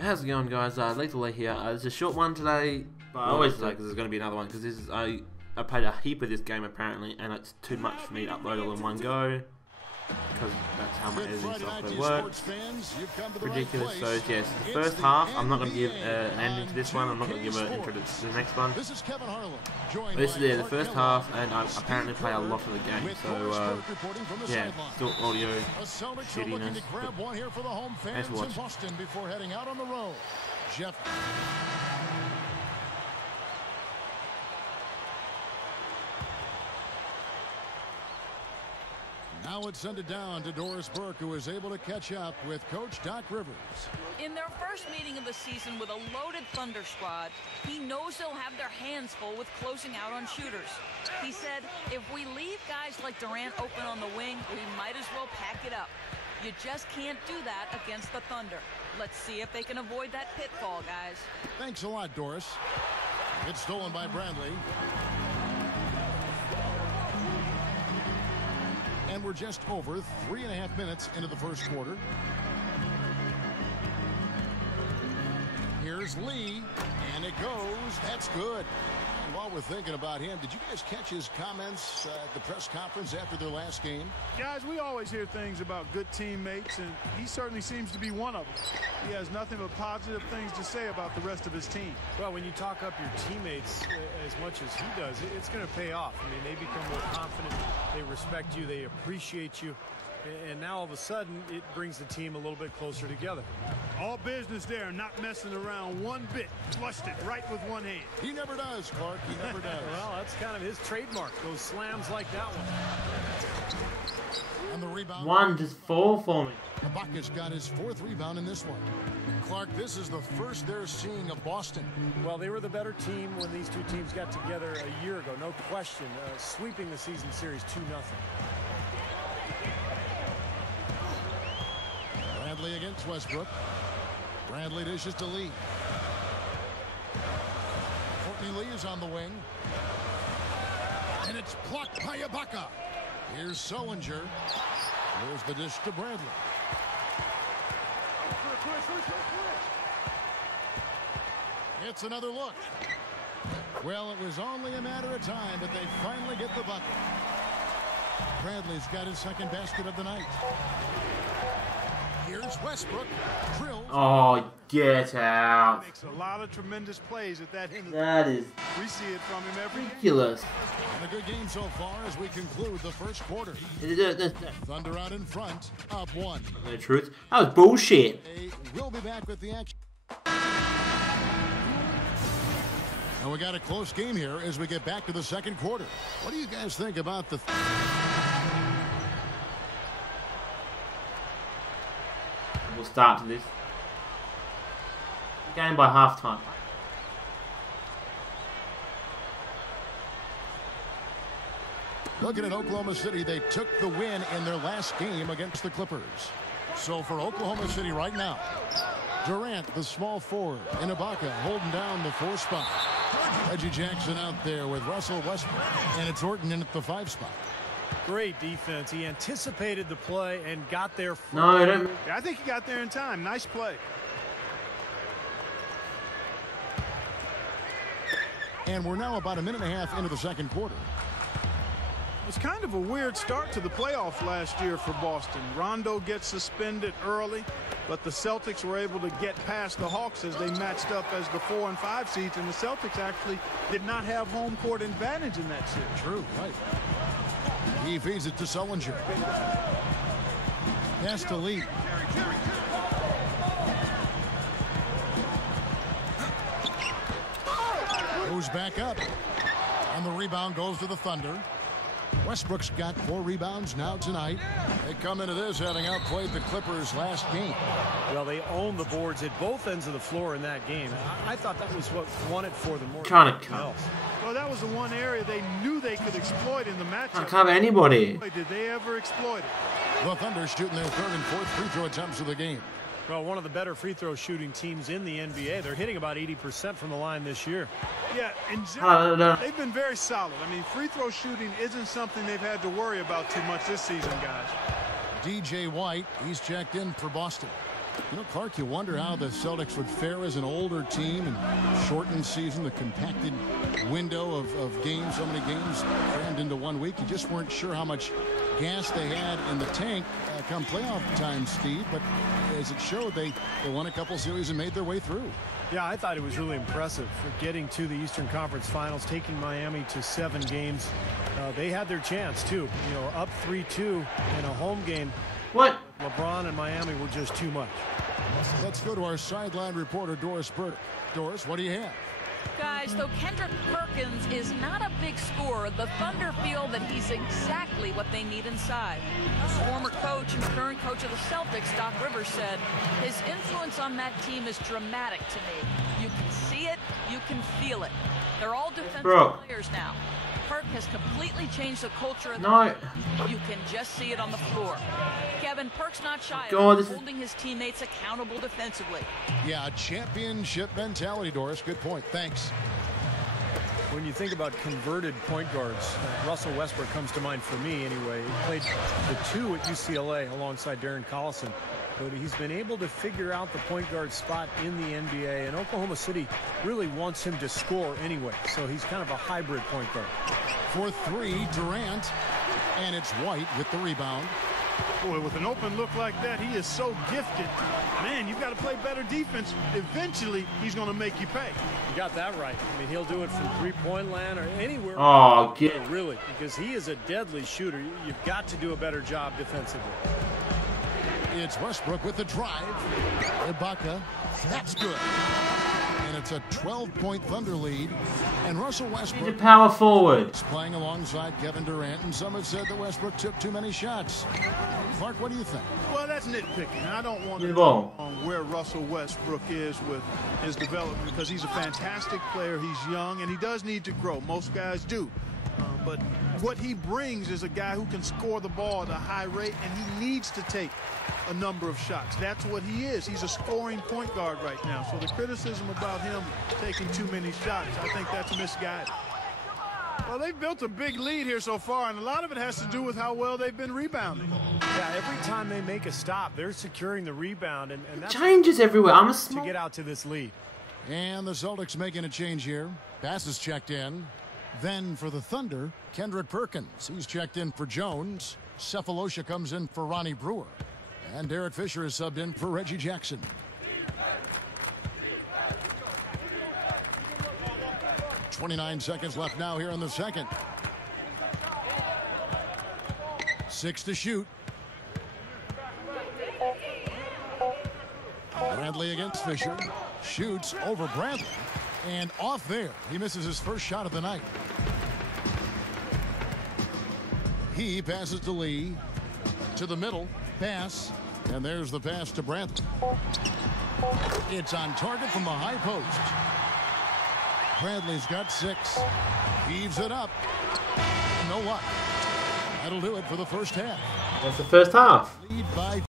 How's it going, guys? Leethal here. It's a short one today, but I always say because there's going to be another one because this is I played a heap of this game apparently, and it's too much for me to upload all in one go because that's how my editing software works. Ridiculous. So yes, the first half I'm not going to give an ending to this one. I'm not going to give an intro to the next one. This is the first half, and I apparently play a lot of the game. So yeah, still audio shittiness. Thanks for watching. Before heading out on the road. Jeff. Now it's sent it down to Doris Burke, who is able to catch up with Coach Doc Rivers. In their first meeting of the season with a loaded Thunder squad, he knows they'll have their hands full with closing out on shooters. He said, if we leave guys like Durant open on the wing, we might as well pack it up. You just can't do that against the Thunder. Let's see if they can avoid that pitfall, guys. Thanks a lot, Doris. It's stolen by Bradley. And we're just over 3.5 minutes into the first quarter. Here's Lee, and it goes. That's good. And while we're thinking about him, did you guys catch his comments at the press conference after their last game? Guys, we always hear things about good teammates, and he certainly seems to be one of them. He has nothing but positive things to say about the rest of his team. Well, when you talk up your teammates as much as he does, it's going to pay off. I mean, they become more confident, they respect you, they appreciate you, and now all of a sudden it brings the team a little bit closer together. All business there, not messing around one bit. Flushed it right with one hand. He never does, Clark. He never does. Well, that's kind of his trademark, those slams like that one. And the rebound. One just fall for me. Ibaka's got his 4th rebound in this one. Clark, this is the first they're seeing of Boston. Well, they were the better team when these two teams got together a year ago, no question. Sweeping the season series 2-0. Bradley against Westbrook. Bradley dishes to Lee. Courtney Lee is on the wing. And it's blocked by Ibaka. Here's Sullinger. Here's the dish to Bradley. It's another look. Well, it was only a matter of time, but they finally get the bucket. Bradley's got his 2nd basket of the night. Here's Westbrook. Drilled. Oh, get out. Makes a lot of tremendous plays at that end. That is We see it from him every game. ridiculous. And a good game so far as we conclude the first quarter. Thunder out in front, up 1. No truth. That was bullshit. We'll be back with the action. And we got a close game here as we get back to the second quarter. What do you guys think about the... We'll start to this game by halftime. Looking at Oklahoma City, they took the win in their last game against the Clippers. So for Oklahoma City right now, Durant, the small forward, and Ibaka holding down the 4 spot. Reggie Jackson out there with Russell Westbrook, and it's Orton in at the 5 spot. Great defense. He anticipated the play and got there. No, don't. Yeah, I think he got there in time. Nice play. And we're now about 1.5 minutes into the second quarter. It's kind of a weird start to the playoffs last year for Boston. Rondo gets suspended early, but the Celtics were able to get past the Hawks as they matched up as the 4 and 5 seeds, and the Celtics actually did not have home court advantage in that series. True, right. He feeds it to Sullinger. Pass to Lee. Goes back up. And the rebound goes to the Thunder. Westbrook's got 4 rebounds now tonight. They come into this having outplayed the Clippers last game. Well, they own the boards at both ends of the floor in that game. I thought that was what won it for them more Trying than to anything else. Well, that was the one area they knew they could exploit in the matchup. Can't cover anybody. Boy, did they ever exploit it? The Thunder shooting their 3rd and 4th free throw attempts of the game. Well, one of the better free throw shooting teams in the NBA. They're hitting about 80% from the line this year. Yeah, in general, they've been very solid. I mean, free throw shooting isn't something they've had to worry about too much this season, guys. DJ White, he's checked in for Boston. You know, Clark, you wonder how the Celtics would fare as an older team and shortened season, the compacted window of games, so many games crammed into 1 week. You just weren't sure how much gas they had in the tank come playoff time, Steve. But as it showed, they won a couple series and made their way through. Yeah, I thought it was really impressive for getting to the Eastern Conference Finals, taking Miami to 7 games. They had their chance, too. You know, up 3-2 in a home game. What? LeBron and Miami were just too much. Let's go to our sideline reporter, Doris Burdick. Doris, what do you have? Guys, though Kendrick Perkins is not a big scorer, the Thunder feel that he's exactly what they need inside. His former coach and current coach of the Celtics, Doc Rivers, said, his influence on that team is dramatic to me. You can see it, you can feel it. They're all defensive players now. Perk has completely changed the culture of the team. You can just see it on the floor. Kevin, Perk's not shy of holding his teammates accountable defensively. Yeah, championship mentality, Doris. Good point. Thanks. When you think about converted point guards, Russell Westbrook comes to mind for me anyway. He played the 2 at UCLA alongside Darren Collison. But he's been able to figure out the point guard spot in the NBA, and Oklahoma City really wants him to score anyway. So he's kind of a hybrid point guard. For 3, Durant, and it's White with the rebound. Boy, with an open look like that, he is so gifted. Man, you've got to play better defense. Eventually, he's going to make you pay. You got that right. I mean, he'll do it from three-point land or anywhere. Oh, really, because he is a deadly shooter. You've got to do a better job defensively. It's Westbrook with the drive. Ibaka, that's good. And it's a 12-point Thunder lead. And Russell Westbrook, he's a power forward, is playing alongside Kevin Durant. And some have said that Westbrook took too many shots. Clark, what do you think? Well, that's nitpicking. I don't want to go on where Russell Westbrook is with his development because he's a fantastic player. He's young, and he does need to grow. Most guys do. But what he brings is a guy who can score the ball at a high rate, and he needs to take a number of shots. That's what he is. He's a scoring point guard right now. So the criticism about him taking too many shots, I think that's misguided. Well, they've built a big lead here so far, and a lot of it has to do with how well they've been rebounding. Yeah, every time they make a stop, they're securing the rebound, and that changes everywhere. To get out to this lead. And the Celtics making a change here. Passes checked in. Then for the Thunder, Kendrick Perkins. He's checked in for Jones. Cephalosha comes in for Ronnie Brewer. And Derek Fisher is subbed in for Reggie Jackson. .29 seconds left now here in the second. 6 to shoot. Bradley against Fisher. Shoots over Bradley. And off there. He misses his first shot of the night. He passes to Lee. To the middle. Pass. And there's the pass to Bradley. It's on target from the high post. Bradley's got 6. Heaves it up. No luck. That'll do it for the first half. That's the first half. Lead by